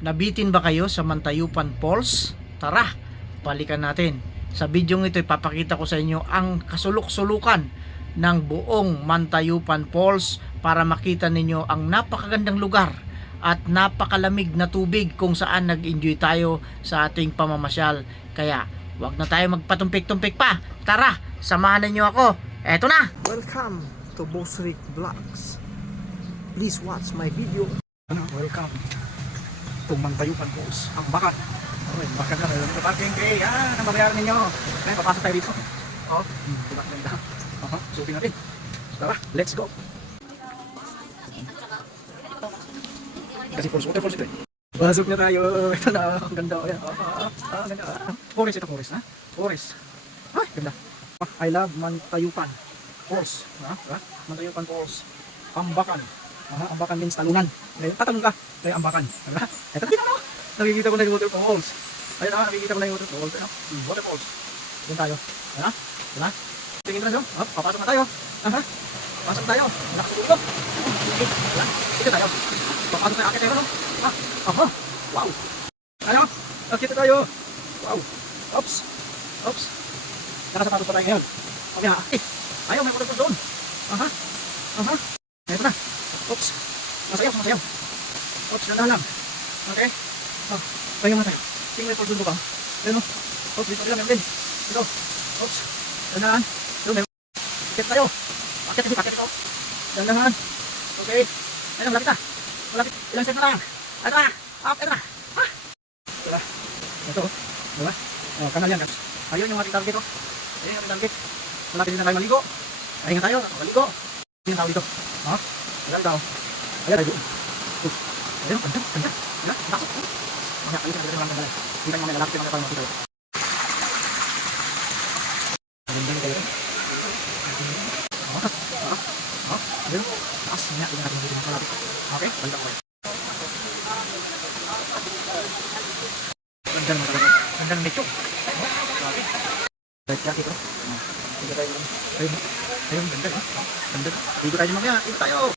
Nabitin ba kayo sa Mantayupan Falls? Tara, balikan natin. Sa bidyong ito ipapakita ko sa inyo ang kasulok-sulukan ng buong Mantayupan Falls para makita ninyo ang napakagandang lugar at napakalamig na tubig kung saan nag-enjoy tayo sa ating pamamasyal. Kaya wag na tayo magpatumpik-tumpik pa. Tara, samahan niyo ako. Eto na! Welcome to Bosric Vlogs. Please watch my video. Welcome to Mantayupan Falls, ang bakat. Okay, bakat na rin. Parking kay, ang babayaran ninyo. Ngayon, papasok tayo dito. Oh, diba ganda. Suking natin. Tara, let's go. Kasi waterfalls ito eh. Pasok na tayo. Ito na, ang ganda. Ganda. Forest ito, forest ha? Forest. Ay, ganda. I love Mantayupan Falls. Mantayupan Falls. Ambakan. Ambakan means talunan. Ngayon, tatalon ka. Kaya ambakan. Ito dito mo. Nakikita ko na yung waterfalls. Ayun nakikita ko na yung waterfalls. Waterfalls. Doon tayo. Diba? Tingin na siya. Papasok na tayo. Papasok tayo. Malakas ko dito. Dito tayo. Papasok tayo. Akit tayo. Wow. Ano? Akit tayo. Wow. Oops. Nakasapatos pa tayo ngayon. Okay na. Ayaw, may waterfalls doon. Ito na. Oops. Masayaw. Oops, nandahan lang. Okay. Tayo nga tayo. Tingnan po doon ba? Ayun o. Oops, dito lang meron din. Ito. Oops. Nandahan. Doon meron. Akit tayo. Akit ito. Nandahan. Okay. Ayun, malapit na. Malapit. Ilang step na lang. Ito na. Ito na. Ito na. Ito. Diba? Kanal yan. Ayun yung ating target o. Ayun yung ating target. Malapit din na tayo maligo. Ayun nga tayo. Maligo. Ayun yung tao dito. Ayan daw. Ayan tayo doon. Ayan, ganda. Ayan, nakasok. Mamaya, ayun sa ganda. Hindi tayo mamaya lalapit yung mga parang makita. Ganda na tayo. Ayan. Taas. Mamaya, ayun natin dito malapit. Okay, balik ako. Ganda naman talaga. Ganda ng medyo. Okay. Balik yaki ko. Hindi tayo. Ayun, ganda. Ganda. Ligo tayo mamaya. Ligo tayo.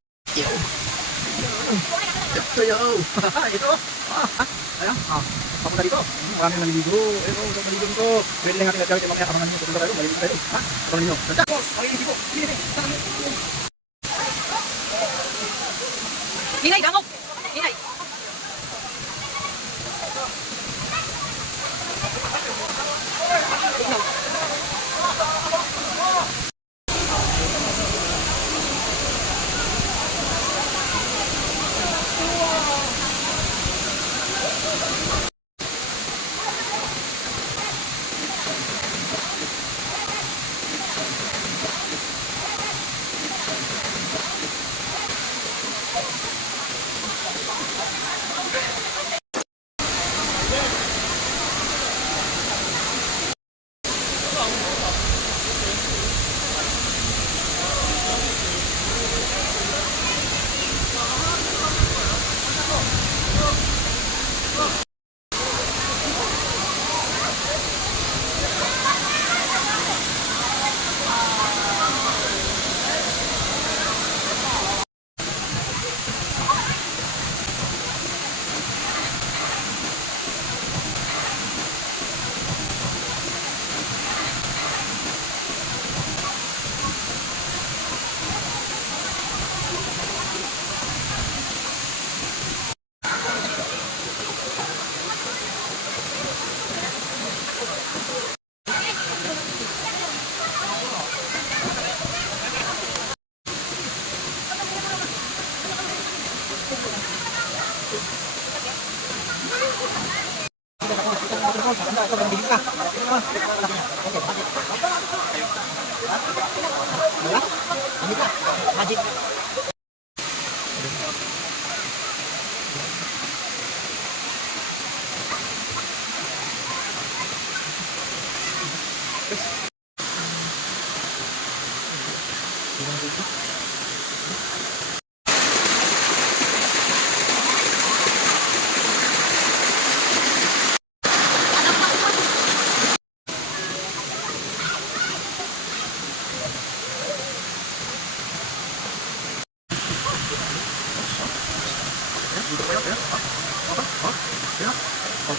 Ito. Ayan. Papunta dito. Maraming naliligo. Ito, naliligo dito. Pwede lang natin nagkawit yung mamaya kamangan nyo. Pupunta tayo. Maliligo tayo. Abangan nyo. Ganda. Maliligo. Ninay, damok! Ninay! Magic.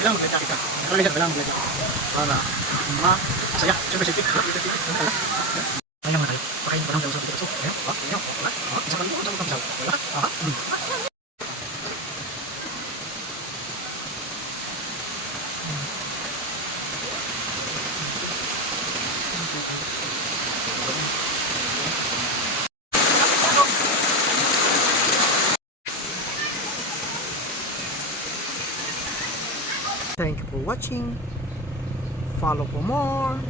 Kailangan mag-life jacket ka. Kailangan mag-life jacket. Para masaya. Siyempre safety. Kaya mga tayo. Pakain mo pa lang daw sa mga so. Ayan. Ayan. Isa pa rin mo. Isa pa rin mo. Wala. Thank you for watching. Follow for more.